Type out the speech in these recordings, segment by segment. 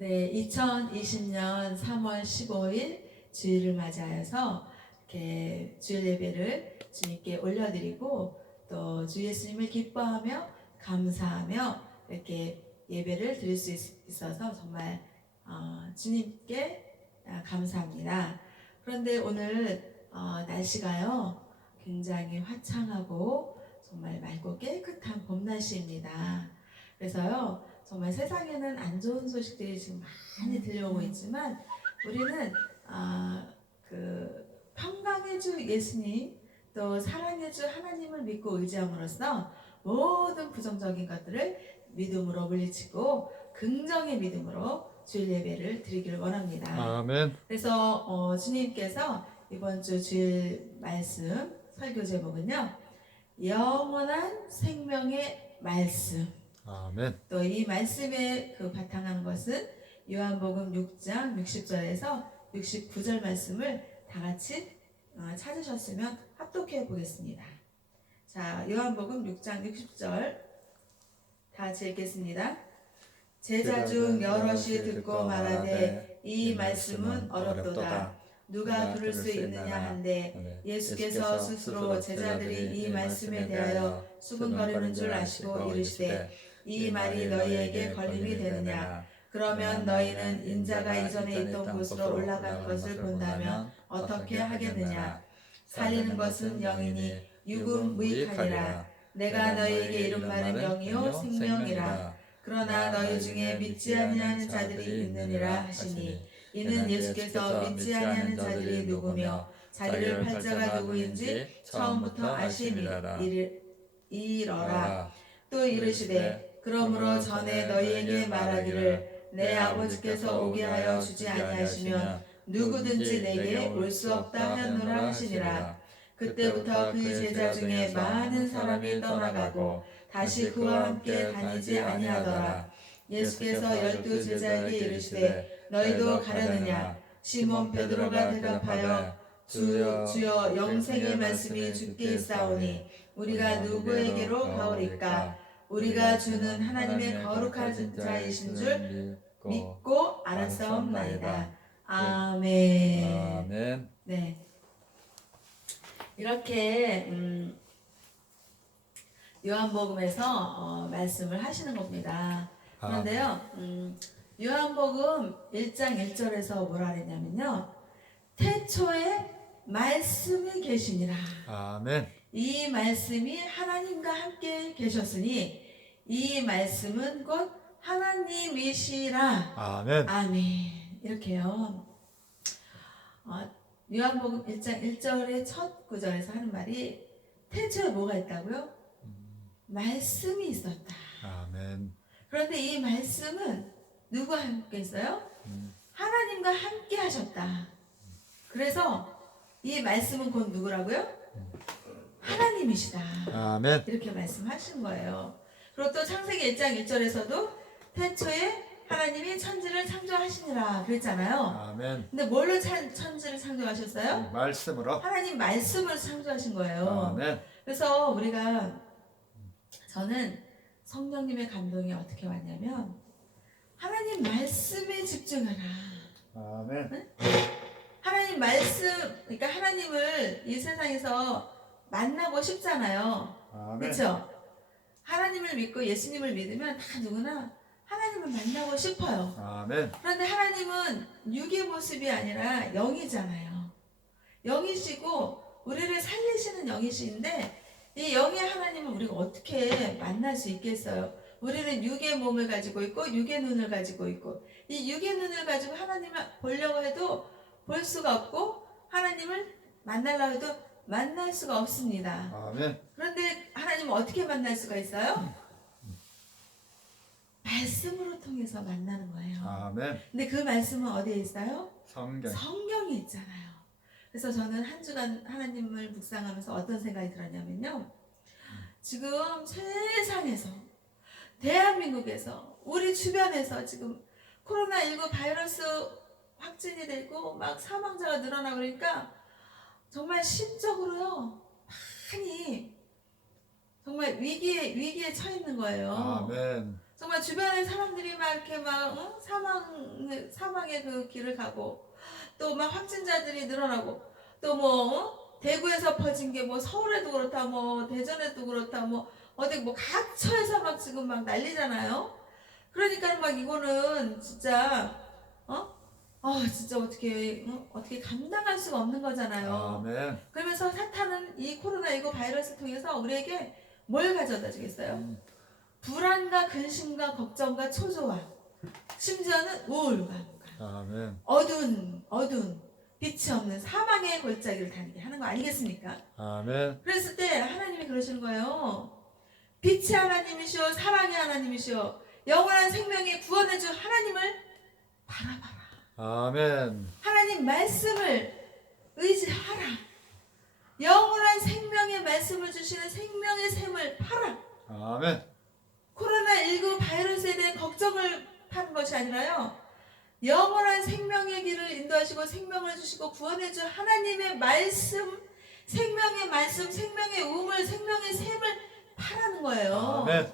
네, 2020년 3월 15일 주일을 맞이하여서 이렇게 주일 예배를 주님께 올려드리고 또 주 예수님을 기뻐하며 감사하며 이렇게 예배를 드릴 수 있어서 정말 주님께 감사합니다. 그런데 오늘 날씨가요 굉장히 화창하고 정말 맑고 깨끗한 봄 날씨입니다. 그래서요 정말 세상에는 안 좋은 소식들이 지금 많이 들려오고 있지만 우리는 그 평강의 주 예수님 또 사랑의 주 하나님을 믿고 의지함으로써 모든 부정적인 것들을 믿음으로 물리치고 긍정의 믿음으로 주일 예배를 드리기를 원합니다. 아멘. 그래서 주님께서 이번 주 주일 말씀 설교 제목은요 영원한 생명의 말씀. 아멘. 또 이 말씀에 그 바탕하는 것은 요한복음 6장 60절에서 69절 말씀을 다 같이 찾으셨으면 합독해 보겠습니다. 자, 요한복음 6장 60절 다 같이 읽겠습니다. 제자 중 여럿이 듣고 말하되 이 말씀은 어렵도다. 누가 들을 수 있느냐 한데 예수께서 스스로 제자들이 이 말씀에 대하여 수군거리는 줄 아시고 이르시되 이 말이 너희에게 걸림이 되느냐? 그러면 너희는 인자가 이전에 있던 곳으로 올라간 것을 본다면 어떻게 하겠느냐? 살리는 것은 영이니 육은 무익하니라. 내가 너희에게 이른 말은 영이요 생명이라. 그러나 너희 중에 믿지 아니하는 자들이 있느니라 하시니 이는 예수께서 믿지 아니하는 자들이 누구며 자기를 팔 자가 누구인지 처음부터 아심이러라. 또 이르시되 그러므로 전에 너희에게 말하기를 내 아버지께서 오게 하여 주지 아니하시면 누구든지 내게 올 수 없다 하였노라 하시니라. 그때부터 그 제자 중에 많은 사람이 떠나가고 다시 그와 함께 다니지 아니하더라. 예수께서 12 제자에게 이르시되 너희도 가려느냐? 시몬 베드로가 대답하여 주여 영생의 말씀이 주께 있사오니 우리가 누구에게로 가오리까? 우리가 주는 하나님의 거룩한 자이신 줄 믿고 알았사옵나이다. 아멘. 아멘. 네, 이렇게 요한복음에서 말씀을 하시는 겁니다. 그런데요, 요한복음 1장 1절에서 뭐라 그랬냐면요, 태초에 말씀이 계시니라. 아멘. 이 말씀이 하나님과 함께 계셨으니 이 말씀은 곧 하나님이시라. 아멘. 아멘. 이렇게요. 요한복음 1장 1절의 첫 구절에서 하는 말이 태초에 뭐가 있다고요? 말씀이 있었다. 아멘. 그런데 이 말씀은 누구와 함께 있어요? 하나님과 함께 하셨다. 그래서 이 말씀은 곧 누구라고요? 하나님이시다. 아멘. 이렇게 말씀하신 거예요. 그리고 또 창세기 1장 1절에서도 태초에 하나님이 천지를 창조하시니라 그랬잖아요. 아멘. 근데 뭘로 천지를 창조하셨어요? 말씀으로. 하나님 말씀으로 창조하신 거예요. 아멘. 그래서 저는 성령님의 감동이 어떻게 왔냐면 하나님 말씀에 집중하라. 아멘. 하나님 말씀, 그러니까 하나님을 이 세상에서 만나고 싶잖아요. 아멘. 그렇죠? 하나님을 믿고 예수님을 믿으면 다 누구나 하나님을 만나고 싶어요. 아멘. 그런데 하나님은 육의 모습이 아니라 영이잖아요. 영이시고 우리를 살리시는 영이신데 이 영의 하나님을 우리가 어떻게 만날 수 있겠어요? 우리는 육의 몸을 가지고 있고 육의 눈을 가지고 있고 이 육의 눈을 가지고 하나님을 보려고 해도 볼 수가 없고 하나님을 만나려고 해도 만날 수가 없습니다. 아멘. 그런데 하나님을 어떻게 만날 수가 있어요? 말씀으로 통해서 만나는 거예요. 아멘. 근데 그 말씀은 어디에 있어요? 성경. 성경에 있잖아요. 그래서 저는 한 주간 하나님을 묵상하면서 어떤 생각이 들었냐면요. 지금 세상에서 대한민국에서 우리 주변에서 지금 코로나19 바이러스 확진이 되고 막 사망자가 늘어나고 그러니까 정말 심적으로요 많이 정말 위기에 처해 있는 거예요. 아멘. 정말 주변에 사람들이 막 이렇게 막 사망의 그 길을 가고 또 막 확진자들이 늘어나고 또 뭐 대구에서 퍼진 게 뭐 서울에도 그렇다 뭐 대전에도 그렇다 뭐 어디 뭐 각처에서 막 지금 막 난리잖아요. 그러니까 막 이거는 진짜 진짜 어떻게 감당할 수가 없는 거잖아요. 아멘. 그러면서 사탄은 이 코로나19 바이러스 통해서 우리에게 뭘 가져다 주겠어요? 불안과 근심과 걱정과 초조와 심지어는 우울감, 아멘. 어두운 빛이 없는 사망의 골짜기를 다니게 하는 거 아니겠습니까? 아멘. 그랬을 때 하나님이 그러시는 거예요. 빛의 하나님이시오, 사랑의 하나님이시오, 영원한 생명의 구원해줄 하나님을 바라봐라. 아멘. 하나님 말씀을 의지하라. 영원한 생명의 말씀을 주시는 생명의 샘을 파라. 아멘. 코로나19 바이러스에 대한 걱정을 파는 것이 아니라요, 영원한 생명의 길을 인도하시고 생명을 주시고 구원해줄 하나님의 말씀, 생명의 말씀, 생명의 우물, 생명의 샘을 파라는 거예요. 아멘.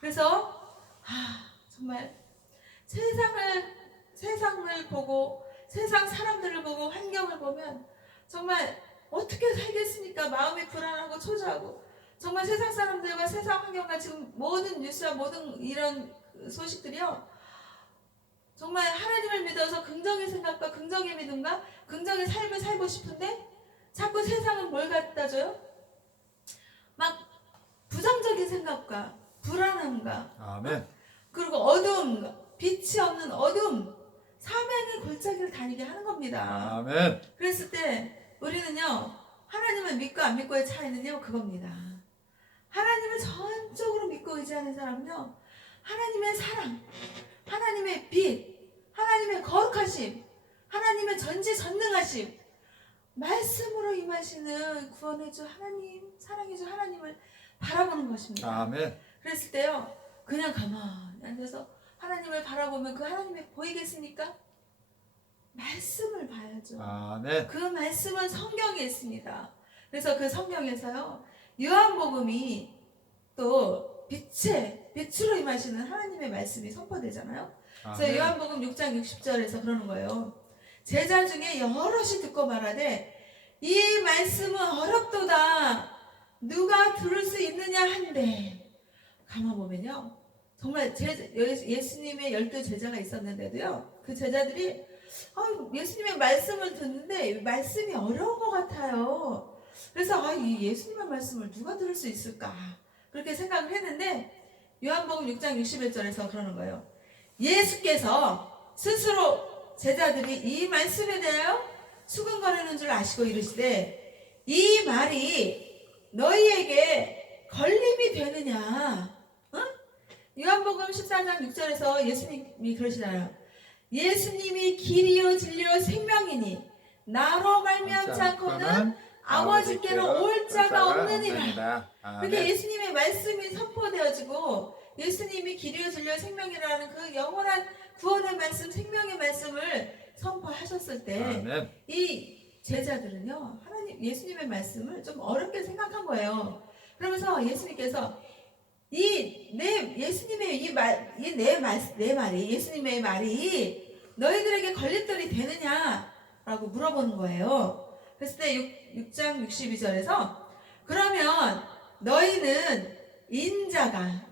그래서 정말 세상을 보고 세상 사람들을 보고 환경을 보면 정말 어떻게 살겠습니까? 마음이 불안하고 초조하고 정말 세상 사람들과 세상 환경과 지금 모든 뉴스와 모든 이런 소식들이요, 정말 하나님을 믿어서 긍정의 생각과 긍정의 믿음과 긍정의 삶을 살고 싶은데 자꾸 세상은 뭘 갖다 줘요? 막 부정적인 생각과 불안함과 아멘. 그리고 어두움, 빛이 없는 어둠, 사망의 골짜기를 다니게 하는 겁니다. 아멘. 그랬을 때 우리는요, 하나님을 믿고 안 믿고의 차이는요, 그겁니다. 하나님을 전적으로 믿고 의지하는 사람은요, 하나님의 사랑, 하나님의 빛, 하나님의 거룩하심, 하나님의 전지전능하심, 말씀으로 임하시는 구원해줄 하나님, 사랑해줄 하나님을 바라보는 것입니다. 아멘. 그랬을 때요, 그냥 가만히 앉아서 하나님을 바라보면 그 하나님이 보이겠습니까? 말씀을 봐야죠. 아멘. 그 말씀은 성경에 있습니다. 그래서 그 성경에서요, 요한복음이 또 빛으로 임하시는 하나님의 말씀이 선포되잖아요. 그래서 아멘. 요한복음 6장 60절에서 그러는 거예요. 제자 중에 여럿이 듣고 말하되 이 말씀은 어렵도다 누가 들을 수 있느냐 한데, 가만 보면요, 정말 예수님의 12제자가 있었는데도요, 그 제자들이 예수님의 말씀을 듣는데 말씀이 어려운 것 같아요. 그래서 이 예수님의 말씀을 누가 들을 수 있을까, 그렇게 생각을 했는데 요한복음 6장 61절에서 그러는 거예요. 예수께서 스스로 제자들이 이 말씀에 대하여 수근거리는 줄 아시고 이르시되 이 말이 너희에게 걸림이 되느냐. 요한복음 14장 6절에서 예수님이 그러시잖아요. 예수님이 길이요 진리요 생명이니 나로 말미암지 않고는 아버지께로 올 자가 없느니라. 그렇게 예수님의 말씀이 선포되어지고 예수님이 길이요 진리요 생명이라는 그 영원한 구원의 말씀, 생명의 말씀을 선포하셨을 때 이 제자들은요, 예수님의 말씀을 좀 어렵게 생각한 거예요. 그러면서 예수님께서 예수님의 내 말이, 예수님의 말이 너희들에게 걸림돌이 되느냐라고 물어보는 거예요. 그랬을 때 6장 62절에서 그러면 너희는 인자가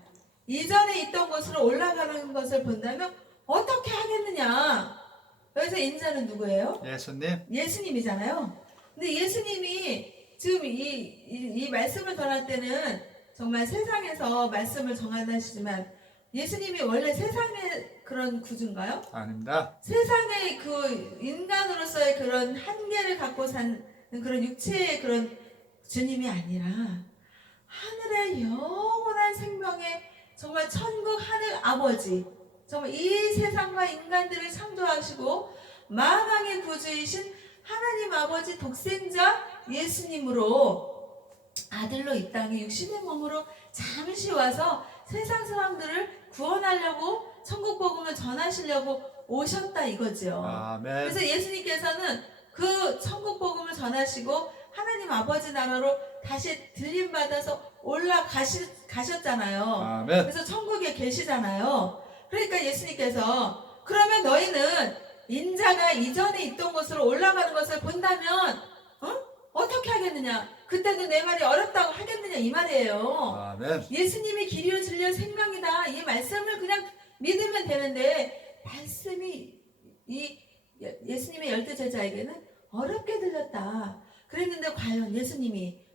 이전에 있던 곳으로 올라가는 것을 본다면 어떻게 하겠느냐. 여기서 인자는 누구예요? 예수님. 예수님이잖아요. 근데 예수님이 지금 이 말씀을 전할 때는 정말 세상에서 말씀을 전하시지만 예수님이 원래 세상의 그런 구주인가요? 아닙니다. 세상의 그 인간으로서의 그런 한계를 갖고 사는 그런 육체의 그런 주님이 아니라 하늘의 영원한 생명의 정말 천국 하늘 아버지, 정말 이 세상과 인간들을 창조하시고 만왕의 구주이신 하나님 아버지 독생자 예수님으로 아들로 이 땅에 육신의 몸으로 잠시 와서 세상 사람들을 구원하려고 천국 복음을 전하시려고 오셨다 이거죠. 아멘. 그래서 예수님께서는 그 천국 복음을 전하시고 하나님 아버지 나라로 다시 들림 받아서 올라가셨잖아요. 아멘. 그래서 천국에 계시잖아요. 그러니까 예수님께서 그러면 너희는 인자가 이전에 있던 곳으로 올라가는 것을 본다면 어떻게 하겠느냐? 그때도 내 말이 어렵다고 하겠느냐 이 말이에요. 아멘. 예수님이 길이요 진리요 생명이다. 이 말씀을 그냥 믿으면 되는데 말씀이 이 예수님의 12 제자에게는 어렵게 들렸다. 그랬는데 과연 예수님이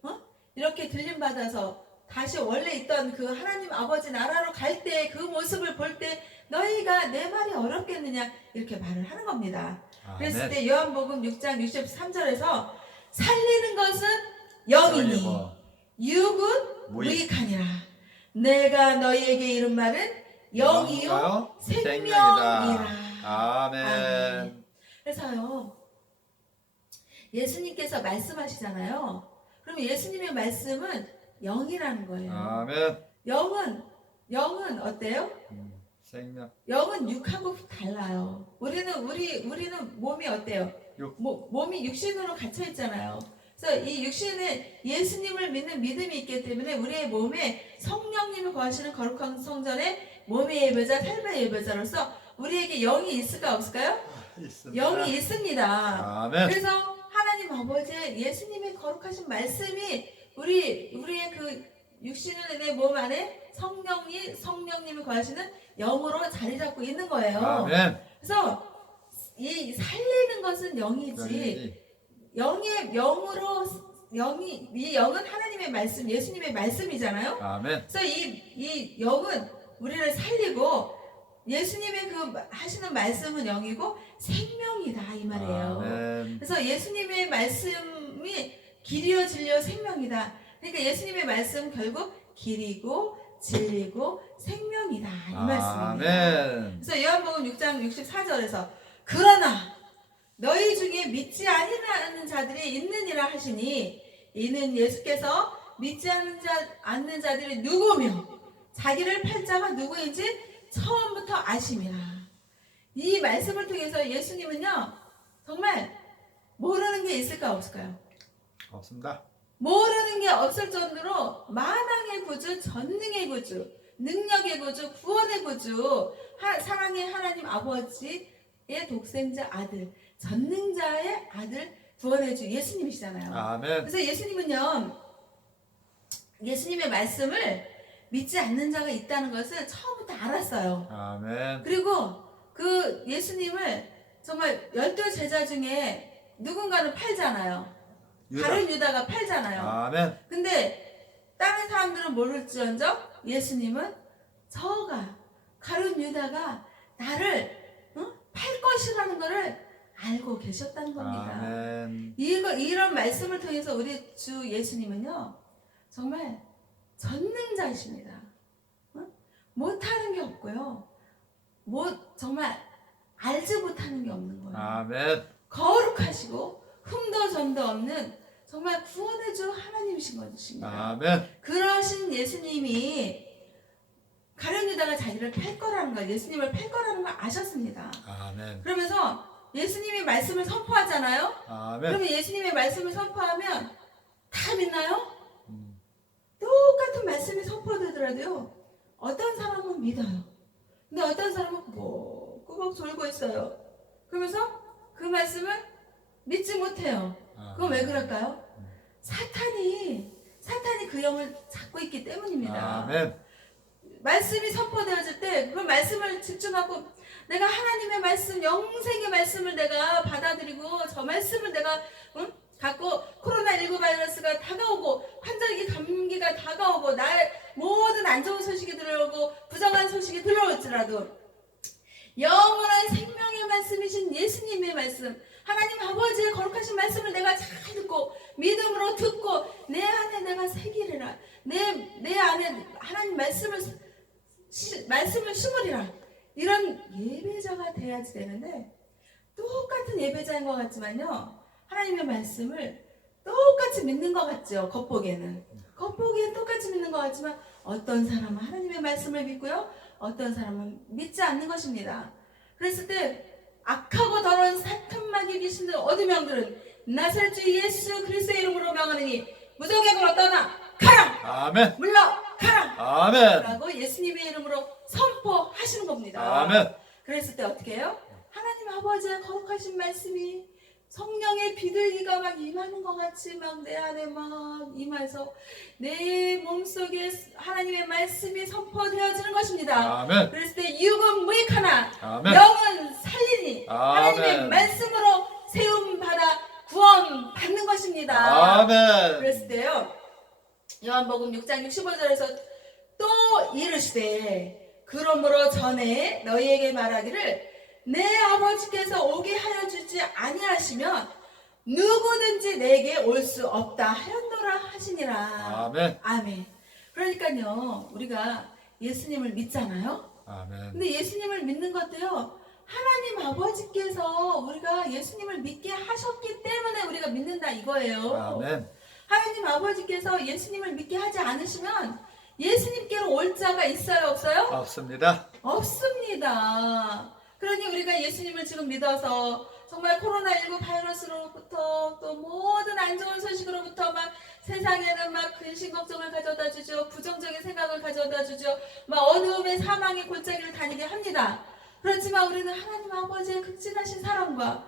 이렇게 들림 받아서 다시 원래 있던 그 하나님 아버지 나라로 갈 때 그 모습을 볼 때 너희가 내 말이 어렵겠느냐 이렇게 말을 하는 겁니다. 그랬을 때 요한복음 6장 63절에서 살리는 것은 영이니 육은 무익하니라. 내가 너희에게 이른 말은 영이요 생명이라. 아멘. 그래서요 예수님께서 말씀하시잖아요. 그러면 예수님의 말씀은 영이라는 거예요. 아멘. 영은 어때요? 생명. 영은 육하고 달라요. 우리는 몸이 어때요? 몸이 육신으로 갇혀 있잖아요. 그래서 이 육신은 예수님을 믿는 믿음이 있기 때문에 우리의 몸에 성령님이 거하시는 거룩한 성전에 몸의 예배자, 삶의 예배자로서 우리에게 영이 있을까 없을까요? 있습니다. 영이 있습니다. 아멘. 그래서 하나님 아버지의 예수님의 거룩하신 말씀이 우리의 그 육신의 몸 안에 성령님이 거하시는 영으로 자리 잡고 있는 거예요. 아멘. 그래서 이 살리는 것은 영이지. 이 영은 하나님의 말씀, 예수님의 말씀이잖아요. 아멘. 그래서 이 영은 우리를 살리고 예수님의 그 하시는 말씀은 영이고 생명이다 이 말이에요. 아멘. 그래서 예수님의 말씀이 길이요 진리요 생명이다. 그러니까 예수님의 말씀 결국 길이고 진리고 생명이다 이 말씀입니다. 아멘. 그래서 요한복음 6장 64절에서 그러나 너희 중에 믿지 아니하는 자들이 있느니라 하시니 이는 예수께서 믿지 않는 자들이 누구며 자기를 팔 자가 누구인지 처음부터 아심이라. 이 말씀을 통해서 예수님은요 정말 모르는 게 있을까 없을까요? 없습니다. 모르는 게 없을 정도로 만왕의 구주, 전능의 구주, 능력의 구주, 구원의 구주, 사랑의 하나님 아버지의 독생자 아들, 전능자의 아들, 구원의 주 예수님이시잖아요. 아멘. 그래서 예수님은요 예수님의 말씀을 믿지 않는 자가 있다는 것을 처음부터 알았어요. 아멘. 그리고 그 예수님을 정말 12 제자 중에 누군가는 팔잖아요. 다른 유다가 팔잖아요. 아멘. 근데 다른 사람들은 모를지언정 예수님은 저가 가룟 유다가 나를 팔 것이라는 것을 알고 계셨다는 겁니다. 아멘. 이런 말씀을 통해서 우리 주 예수님은요 정말 전능자이십니다. 못하는 게 없고요. 정말 알지 못하는 게 없는 거예요. 아멘. 거룩하시고 흠도 점도 없는 정말 구원의 주 하나님이신 것입니다. 아멘. 그러신 예수님이 가룟 유다가 자기를 팔 거라는 걸, 예수님을 팔 거라는 걸 아셨습니다. 아멘. 그러면서 예수님이 말씀을 선포하잖아요. 아멘. 그러면 예수님의 말씀을 선포하면 다 믿나요? 똑같은 말씀이 선포되더라도요 어떤 사람은 믿어요. 근데 어떤 사람은 뭐 꾸벅 졸고 있어요. 그러면서 그 말씀을 믿지 못해요. 그건 왜 그럴까요? 사탄이 그 영을 잡고 있기 때문입니다. 아멘. 말씀이 선포되어질 때 그 말씀을 집중하고 내가 하나님의 말씀, 영생의 말씀을 내가 받아들이고 저 말씀을 내가 갖고 코로나19 바이러스가 다가오고 환절기 감기가 다가오고 나의 모든 안 좋은 소식이 들어오고 부정한 소식이 들어올지라도 영원한 생명의 말씀이신 예수님의 말씀, 하나님 아버지의 거룩하신 말씀을 내가 잘 듣고 믿음으로 듣고 내 안에 내가 새기리라. 내 안에 하나님 말씀을 심으리라. 이런 예배자가 돼야지 되는데 똑같은 예배자인 것 같지만요 하나님의 말씀을 똑같이 믿는 것 같죠. 겉보기엔 똑같이 믿는 것 같지만 어떤 사람은 하나님의 말씀을 믿고요 어떤 사람은 믿지 않는 것입니다. 그랬을 때 악하고 더러운 사탄 마귀 귀신들 어둠의 영들은 나사렛 주 예수 그리스도의 이름으로 명하느니 무적의 걸어 떠나 가라! 아멘. 물러가라! 아멘. 라고 예수님의 이름으로 선포하시는 겁니다. 아멘. 그랬을 때 어떻게 해요? 하나님 아버지의 거룩하신 말씀이 성령의 비둘기가 막 임하는 것 같이 막 내 안에 막 임해서 내 몸속에 하나님의 말씀이 선포되어지는 것입니다. 아멘. 그랬을 때 육은 무익하나 아멘. 영은 살리니 하나님의 아멘. 말씀으로 세움받아 구원 받는 것입니다. 아멘. 그랬을 때요, 요한복음 6장 65절에서 또 이르시되 그러므로 전에 너희에게 말하기를 내 아버지께서 오게 하여 주지 아니하시면 누구든지 내게 올 수 없다 하였노라 하시니라. 아멘. 아멘. 그러니까요, 우리가 예수님을 믿잖아요. 아멘. 근데 예수님을 믿는 것도요, 하나님 아버지께서 우리가 예수님을 믿게 하셨기 때문에 우리가 믿는다 이거예요. 아멘. 하나님 아버지께서 예수님을 믿게 하지 않으시면 예수님께로 올 자가 있어요, 없어요? 없습니다. 없습니다. 그러니 우리가 예수님을 지금 믿어서 정말 코로나19 바이러스로부터 또 모든 안 좋은 소식으로부터 막 세상에는 막 근심 걱정을 가져다 주죠. 부정적인 생각을 가져다 주죠. 막 어두움의 사망의 골짜기를 다니게 합니다. 그렇지만 우리는 하나님 아버지의 극진하신 사랑과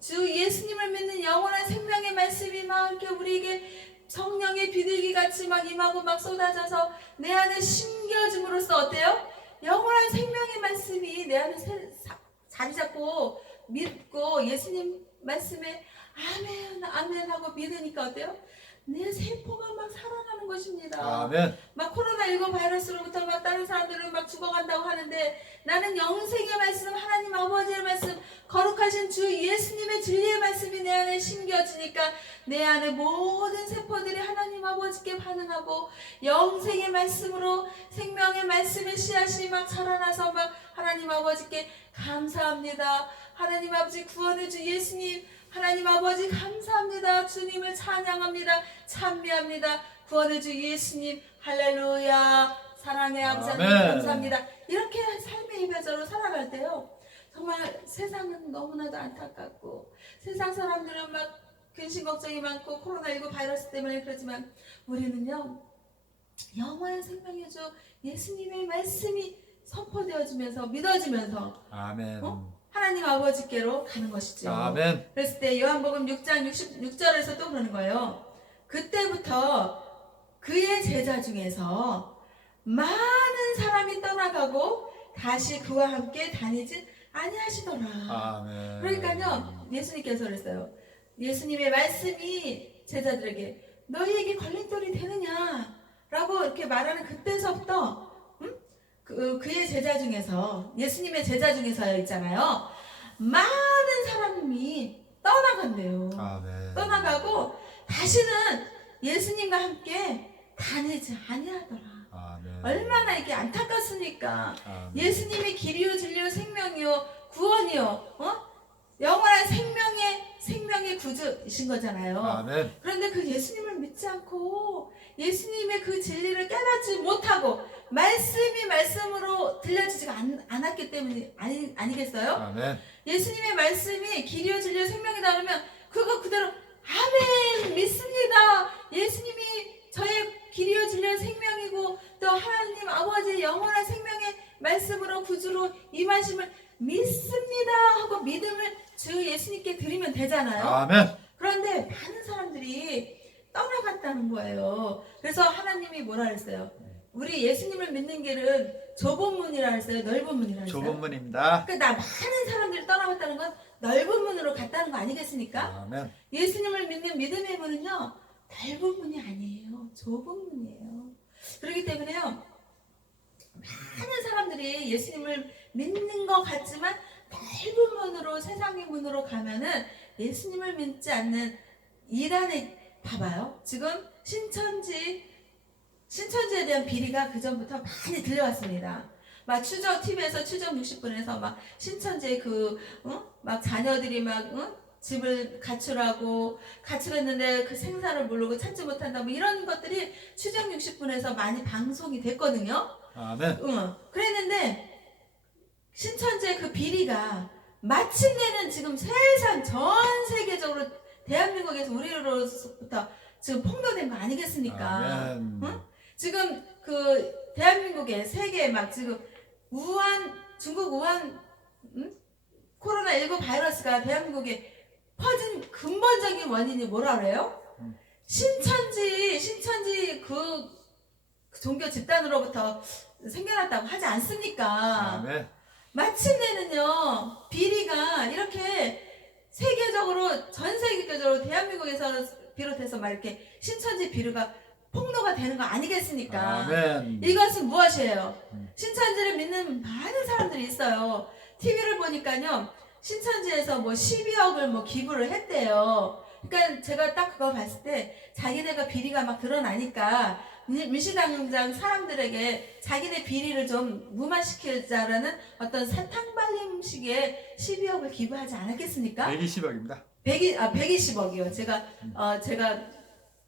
주 예수님을 믿는 영원한 생명의 말씀이 막 이렇게 우리에게 성령의 비둘기 같이 막 임하고 막 쏟아져서 내 안에 심겨짐으로써 어때요? 영원한 생명의 말씀이 내 안에 자리 잡고 믿고 예수님 말씀에 아멘 아멘 하고 믿으니까 어때요? 내 세포가 막 살아나는 것입니다. 아멘. 막 코로나19 바이러스로부터 막 다른 사람들은 막 죽어간다고 하는데 나는 영생의 말씀, 하나님 아버지의 말씀, 거룩하신 주 예수님의 진리의 말씀이 내 안에 심겨지니까 내 안에 모든 세포들이 하나님 아버지께 반응하고 영생의 말씀으로 생명의 말씀의 씨앗이 막 자라나서 막 하나님 아버지께 감사합니다. 하나님 아버지 구원의 주 예수님, 하나님 아버지 감사합니다. 주님을 찬양합니다. 찬미합니다. 구원의 주 예수님 할렐루야 사랑의 아버지 감사합니다. 이렇게 삶의 이배저로 살아갈 때요, 정말 세상은 너무나도 안타깝고 세상 사람들은 막 근심 걱정이 많고 코로나19 바이러스 때문에 그렇지만 우리는요 영원한 생명의 주 예수님의 말씀이 선포되어지면서 믿어지면서 아멘. 하나님 아버지께로 가는 것이죠. 아멘. 그랬을 때 요한복음 6장 66절에서 또 그러는 거예요. 그때부터 그의 제자 중에서 많은 사람이 떠나가고 다시 그와 함께 다니지 아니하시더라. 아멘. 그러니까요, 예수님께서 그랬어요. 예수님의 말씀이 제자들에게 너희에게 걸림돌이 되느냐라고 이렇게 말하는 그때서부터 그의 제자 중에서 예수님의 제자 중에서 있잖아요. 많은 사람이 떠나간대요. 아멘. 떠나가고 다시는 예수님과 함께 다니지 아니하더라. 아멘. 얼마나 이게 안타깝습니까? 아멘. 예수님이 길이요 진리요 생명이요 구원이요 영원한 생명의 구주이신 거잖아요. 아멘. 그런데 그 예수님을 믿지 않고 예수님의 그 진리를 깨닫지 못하고 말씀이 말씀으로 들려지지가 않았기 때문이 아니겠어요? 아멘. 예수님의 말씀이 길이요 진리요 생명이다 그러면 그거 그대로 아멘 믿습니다. 예수님이 저의 길이요 진리요 생명이고 또 하나님 아버지의 영원한 생명의 말씀으로 구주로 임하심을 믿습니다 하고 믿음을 주 예수님께 드리면 되잖아요. 아멘. 그런데 많은 사람들이 떠나갔다는 거예요. 그래서 하나님이 뭐라 그랬어요? 우리 예수님을 믿는 길은 좁은 문이라 했어요? 넓은 문이라 했어요? 좁은 문입니다. 그러니까 많은 사람들이 떠나갔다는 건 넓은 문으로 갔다는 거 아니겠습니까? 아멘. 예수님을 믿는 믿음의 문은요 넓은 문이 아니에요. 좁은 문이에요. 그렇기 때문에요 많은 사람들이 예수님을 믿는 것 같지만 넓은 문으로 세상의 문으로 가면은 예수님을 믿지 않는 이단에 봐봐요. 지금 신천지에 대한 비리가 그 전부터 많이 들려왔습니다. 막 TV에서 추적 60분에서 막 신천지의 막 자녀들이 막 집을 가출했는데 그 생사를 모르고 찾지 못한다 뭐 이런 것들이 추적 60분에서 많이 방송이 됐거든요. 아멘. 그랬는데 신천지의 그 비리가 마침내는 지금 세상 전 세계적으로 대한민국에서 우리로부터 지금 폭로된 거 아니겠습니까? 아멘. 응? 지금 그 대한민국에 세계 막 지금 중국 우한 코로나19 바이러스가 대한민국에 퍼진 근본적인 원인이 뭐라 그래요? 신천지 그 종교 집단으로부터 생겨났다고 하지 않습니까? 아멘. 마침내는요, 비리가 이렇게 세계적으로, 전 세계적으로 대한민국에서 비롯해서 막 이렇게 신천지 비리가 폭로가 되는 거 아니겠습니까? 아멘. 이것은 무엇이에요? 신천지를 믿는 많은 사람들이 있어요. TV를 보니까요, 신천지에서 뭐 12억을 뭐 기부를 했대요. 그러니까 제가 딱 그거 봤을 때 자기네가 비리가 막 드러나니까 민주당장 사람들에게 자기네 비리를 좀 무마시키자라는 어떤 사탕발림식의 12억을 기부하지 않았겠습니까? 120억입니다. 120억이요. 제가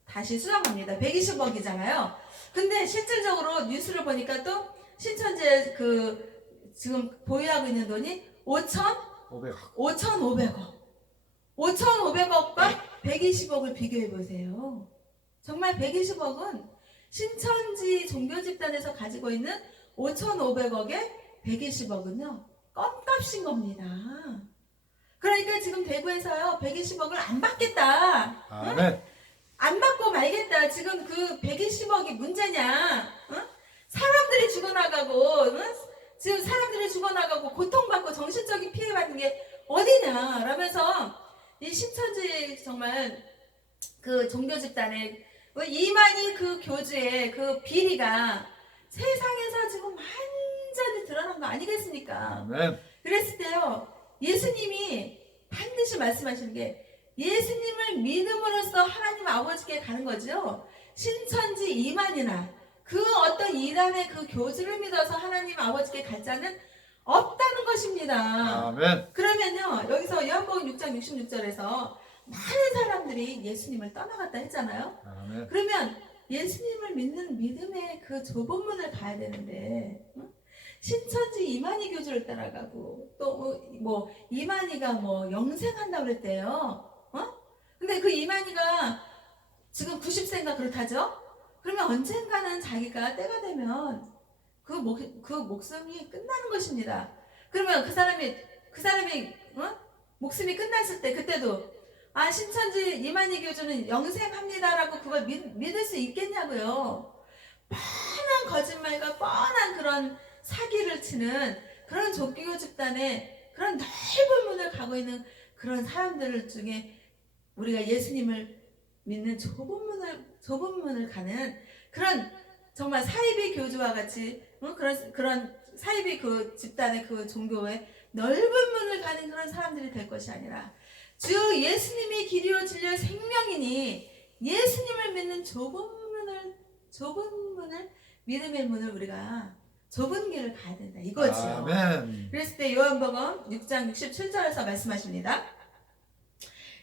다시 수정합니다. 120억이잖아요. 근데 실질적으로 뉴스를 보니까 또 신천지에 지금 보유하고 있는 돈이 500억. 5,500억. 5,500억과 120억을 비교해 보세요. 정말 120억은 신천지 종교 집단에서 가지고 있는 5,500억에 120억은요, 껌값인 겁니다. 그러니까 지금 대구에서요, 120억을 안 받겠다. 아멘. 안 받고 말겠다. 지금 그 120억이 문제냐? 응? 사람들이 죽어나가고, 응? 지금 사람들이 죽어나가고 고통받고 정신적인 피해받는 게 어디냐? 라면서 이 신천지 정말 그 종교 집단의 이만희 그 교주의 그 비리가 세상에서 지금 완전히 드러난 거 아니겠습니까? 아멘. 그랬을 때요, 예수님이 반드시 말씀하시는 게 예수님을 믿음으로써 하나님 아버지께 가는 거죠. 신천지 이만이나 그 어떤 이단의 그 교주를 믿어서 하나님 아버지께 갈 자는 없다는 것입니다. 아멘. 그러면요, 여기서 요한복음 6장 66절에서 많은 사람들이 예수님을 떠나갔다 했잖아요. 아멘. 그러면 예수님을 믿는 믿음의 그 좁은 문을 가야 되는데, 응? 신천지 이만희 교주를 따라가고 또 뭐 이만희가 뭐 영생한다고 그랬대요. 근데 그 이만희가 지금 90세인가 그렇다죠? 그러면 언젠가는 자기가 때가 되면 그 목숨이 끝나는 것입니다. 그러면 그 사람이 목숨이 끝났을 때 그때도 신천지 이만희 교주는 영생합니다라고 그걸 믿을 수 있겠냐고요. 뻔한 거짓말과 뻔한 그런 사기를 치는 그런 종교 집단의 그런 넓은 문을 가고 있는 그런 사람들 중에 우리가 예수님을 믿는 좁은 문을 가는 그런 정말 사이비 교주와 같이 그런 사이비 그 집단의 그 종교의 넓은 문을 가는 그런 사람들이 될 것이 아니라 주 예수님이 길이요 진리요 생명이니 예수님을 믿는 좁은 문을 믿음의 문을 우리가 좁은 길을 가야 된다 이거죠. 아멘. 그랬을 때 요한복음 6장 67절에서 말씀하십니다.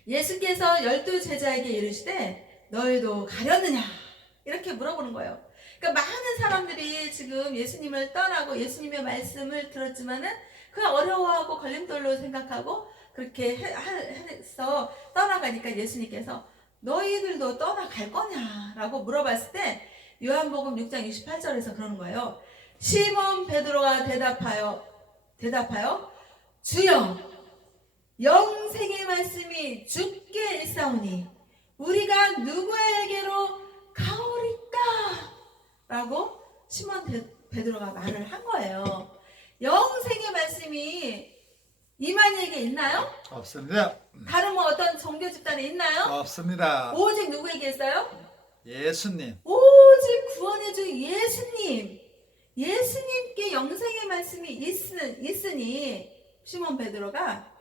예수께서 12제자에게 이르시되 너희도 가려느냐 이렇게 물어보는 거예요. 그러니까 많은 사람들이 지금 예수님을 떠나고 예수님의 말씀을 들었지만은 그 어려워하고 걸림돌로 생각하고 그렇게 해서 떠나가니까 예수님께서 너희들도 떠나갈 거냐라고 물어봤을 때 요한복음 6장 28절에서 그러는 거예요. 시몬 베드로가 대답하여 주여 영생의 말씀이 주께 있사오니 우리가 누구에게로 가오리까? 라고 시몬 베드로가 말을 한 거예요. 영생의 말씀이 이만희에게 있나요? 없습니다. 다른 뭐 어떤 종교 집단에 있나요? 없습니다. 오직 누구에게 있어요? 예수님. 오직 구원해줄 예수님께 영생의 말씀이 있으니 시몬 베드로가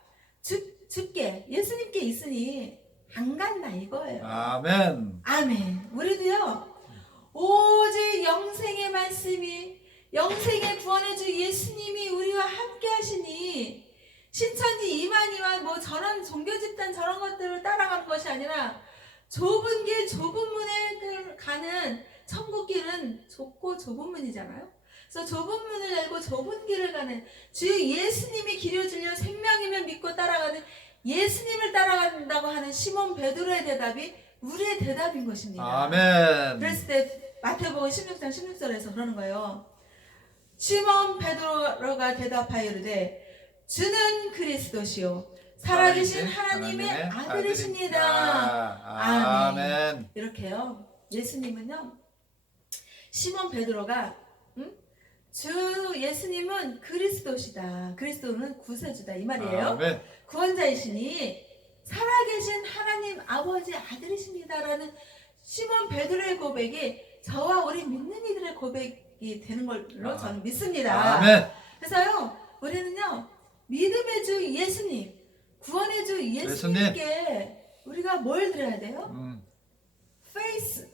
주께 예수님께 있으니 안 간다 이거예요. 아멘. 아멘. 우리도요 오직 영생의 말씀이 영생의 구원해줄 예수님이 우리와 함께 하시니 신천지 이만희와 뭐 저런 종교 집단 저런 것들을 따라가는 것이 아니라 좁은 길 좁은 문에 가는 천국 길은 좁고 좁은 문이잖아요. 그래서 좁은 문을 열고 좁은 길을 가는 주 예수님이 길이요 진리요 생명이면 믿고 따라가는 예수님을 따라간다고 하는 시몬 베드로의 대답이 우리의 대답인 것입니다. 아멘. 그랬을 때 마태복음 16장 16절에서 그러는 거예요. 시몬 베드로가 대답하여 이르되 주는 그리스도시요 살아계신 하나님의 아들이십니다. 아멘. 이렇게요. 예수님은요. 시몬 베드로가 주 예수님은 그리스도시다. 그리스도는 구세주다 이 말이에요. 아멘. 구원자이시니 살아계신 하나님 아버지의 아들이십니다라는 시몬 베드로의 고백이 저와 우리 믿는 이들의 고백이 되는 걸로 저는 믿습니다. 아멘. 그래서요 우리는요 믿음의 주 예수님, 구원의 주 예수님께 우리가 뭘 드려야 돼요? faith,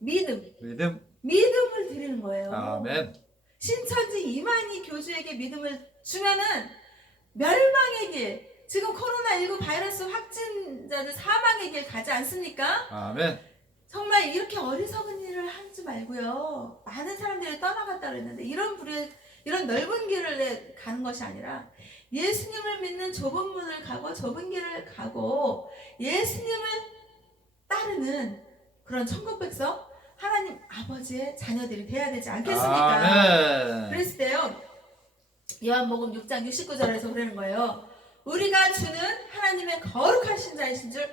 믿음을 드리는 거예요. 아멘. 신천지 이만희 교주에게 믿음을 주면은 멸망의 길, 지금 코로나19 바이러스 확진자들 사망의 길 가지 않습니까? 아멘. 정말 이렇게 어리석은 일을 하지 말고요. 많은 사람들이 떠나갔다 그랬는데 이런 넓은 길을 가는 것이 아니라 예수님을 믿는 좁은 문을 가고 좁은 길을 가고 예수님을 따르는 그런 천국 백성, 하나님 아버지의 자녀들이 돼야 되지 않겠습니까? 아멘. 그랬을 때요. 요한복음 6장 69절에서 그러는 거예요. 우리가 주는 하나님의 거룩하신 자이신 줄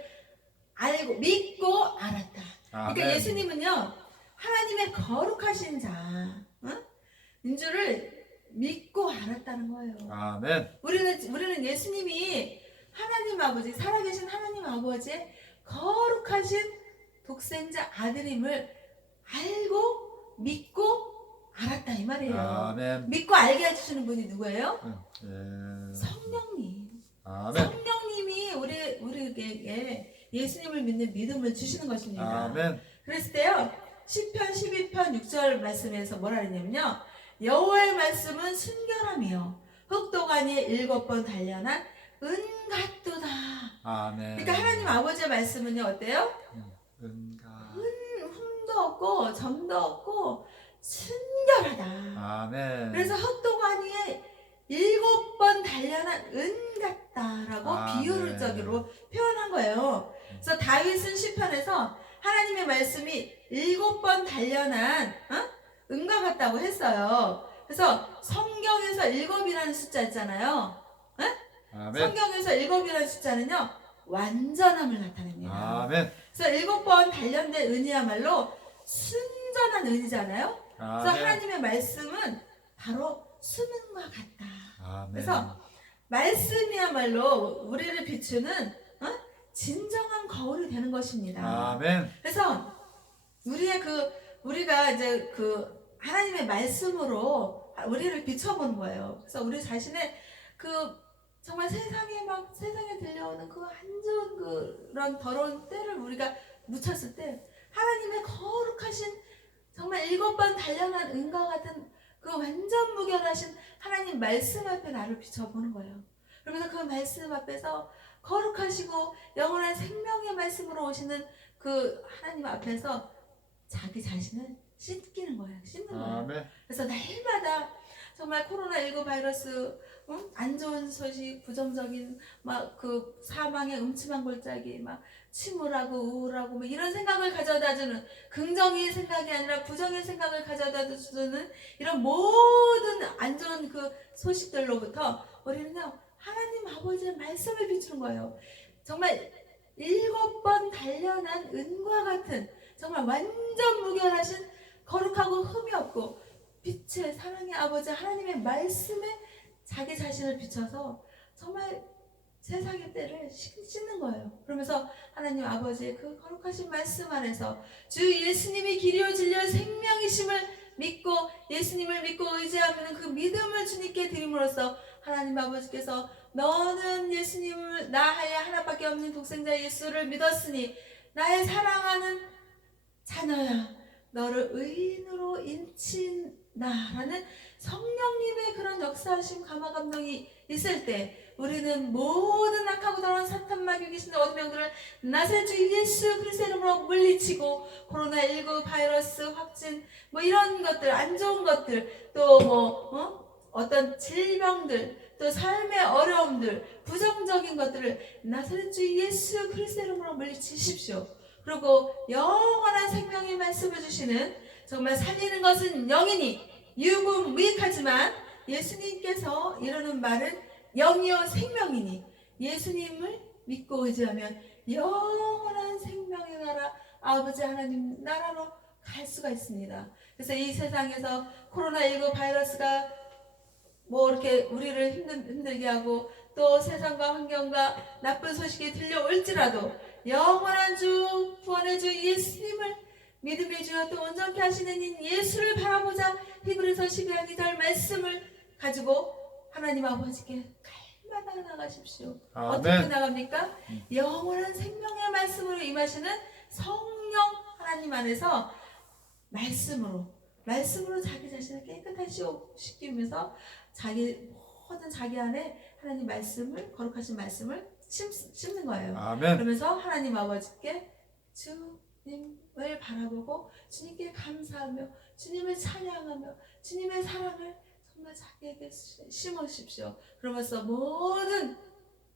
알고 믿고 알았다. 아멘. 그러니까 예수님은요. 하나님의 거룩하신 자인 줄을 믿고 알았다는 거예요. 아멘. 우리는 예수님이 하나님 아버지, 살아계신 하나님 아버지의 거룩하신 독생자 아들임을 알고 믿고 알았다 이 말이에요. 아멘. 믿고 알게 해주시는 분이 누구예요? 예. 성령님. 아멘. 성령님이 우리에게 예수님을 믿는 믿음을 주시는 것입니다. 아멘. 그랬을 때요. 시편 12편 6절 말씀에서 뭐라 했냐면요. 여호와의 말씀은 순결하며 흑도가니에 7번 단련한 은갓도다. 아멘. 그러니까 하나님 아버지의 말씀은요. 어때요? 은가. 흠도 없고 점도 없고 순결하다. 아멘. 그래서 흑도가니에 7번 단련한 은 같다라고 아멘. 비유적으로 표현한 거예요. 그래서 다윗은 시편에서 하나님의 말씀이 7번 단련한 은과 같다고 했어요. 그래서 성경에서 7이라는 숫자 있잖아요. 아멘. 성경에서 7이라는 숫자는요 완전함을 나타냅니다. 아멘. 그래서 7번 단련된 은이야말로 순전한 은이잖아요. 그래서 하나님의 말씀은 바로 수능과 같다. 아멘. 그래서 말씀이야말로 우리를 비추는 진정한 거울이 되는 것입니다. 아멘. 그래서 우리가 이제 하나님의 말씀으로 우리를 비춰보는 거예요. 그래서 우리 자신의 정말 세상에 들려오는 안 좋은 그런 더러운 때를 우리가 묻혔을 때 하나님의 거룩하신 정말 7번 단련한 은과 같은 완전 무결하신 하나님 말씀 앞에 나를 비춰보는 거예요. 그러면서 그 말씀 앞에서 거룩하시고 영원한 생명의 말씀으로 오시는 하나님 앞에서 자기 자신을 씻기는 거예요. 씻는 거예요. 아멘. 그래서 날마다 정말 코로나19 바이러스 안 좋은 소식, 부정적인 사망의 음침한 골짜기, 침울하고 우울하고 이런 생각을 가져다주는 긍정의 생각이 아니라 부정의 생각을 가져다주는 이런 모든 안 좋은 소식들로부터 우리는요 하나님 아버지의 말씀을 비추는 거예요. 정말 7번 단련한 은과 같은 정말 완전 무결하신 거룩하고 흠이 없고 빛의 사랑의 아버지 하나님의 말씀에 자기 자신을 비춰서 정말 세상의 때를 씻는 거예요. 그러면서 하나님 아버지의 거룩하신 말씀 안에서 주 예수님이 길이요 진리요 생명이심을 믿고 예수님을 믿고 의지하면 그 믿음을 주님께 드림으로써 하나님 아버지께서 너는 예수님을 나하여 하나밖에 없는 독생자 예수를 믿었으니 나의 사랑하는 자녀야 너를 의인으로 인친다라는 성령님의 그런 역사하심 감화 감동이 있을 때 우리는 모든 악하고 더러운 사탄 마귀 귀신 어둠 영들을 나사렛 주 예수 그리스도의 이름으로 물리치고 코로나19 바이러스 확진 이런 것들 안 좋은 것들 또 어떤 질병들 또 삶의 어려움들, 부정적인 것들을 나사렛 주 예수 그리스도 이름으로 물리치십시오. 그리고 영원한 생명의 말씀을 주시는, 정말 살리는 것은 영이니 유구무익하지만 예수님께서 이러는 말은 영이요 생명이니 예수님을 믿고 의지하면 영원한 생명의 나라, 아버지 하나님 나라로 갈 수가 있습니다. 그래서 이 세상에서 코로나19 바이러스가 뭐 이렇게 우리를 힘들게 하고 또 세상과 환경과 나쁜 소식이 들려올지라도 영원한 주, 구원의 주 예수님을 믿음의 주와 또 온전케 하시는 이 예수를 바라보자. 히브리서 12장 2절 말씀을 가지고 하나님 아버지께 갈마다 나가십시오. 아멘. 어떻게 나갑니까? 영원한 생명의 말씀으로 임하시는 성령 하나님 안에서 말씀으로 자기 자신을 깨끗하게 씻기면서 모든 자기 안에 하나님 말씀을, 거룩하신 말씀을 심는 거예요. 아멘. 그러면서 하나님 아버지께 주님을 바라보고 주님께 감사하며 주님을 찬양하며 주님의 사랑을 정말 자기에게 심으십시오. 그러면서 모든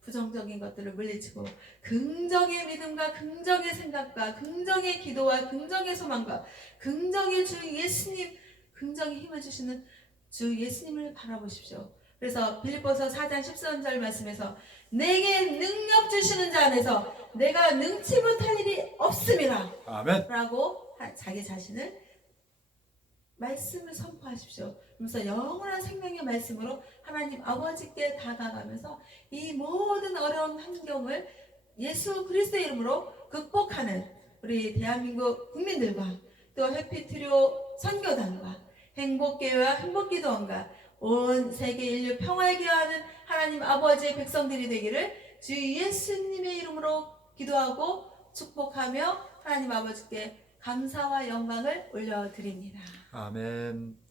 부정적인 것들을 물리치고 긍정의 믿음과 긍정의 생각과 긍정의 기도와 긍정의 소망과 긍정의 주 예수님, 긍정의 힘을 주시는 주 예수님을 바라보십시오. 그래서 빌립보서 4장 13절 말씀에서 내게 능력 주시는 자 안에서 내가 능치 못할 일이 없음이라 아멘. 라고 자기 자신을 말씀을 선포하십시오. 그래서 영원한 생명의 말씀으로 하나님 아버지께 다가가면서 이 모든 어려운 환경을 예수 그리스도의 이름으로 극복하는 우리 대한민국 국민들과 또 해피트리오 선교단과 행복교회와 행복기도원과 온 세계 인류 평화에 기여하는 하나님 아버지의 백성들이 되기를 주 예수님의 이름으로 기도하고 축복하며 하나님 아버지께 감사와 영광을 올려드립니다. 아멘.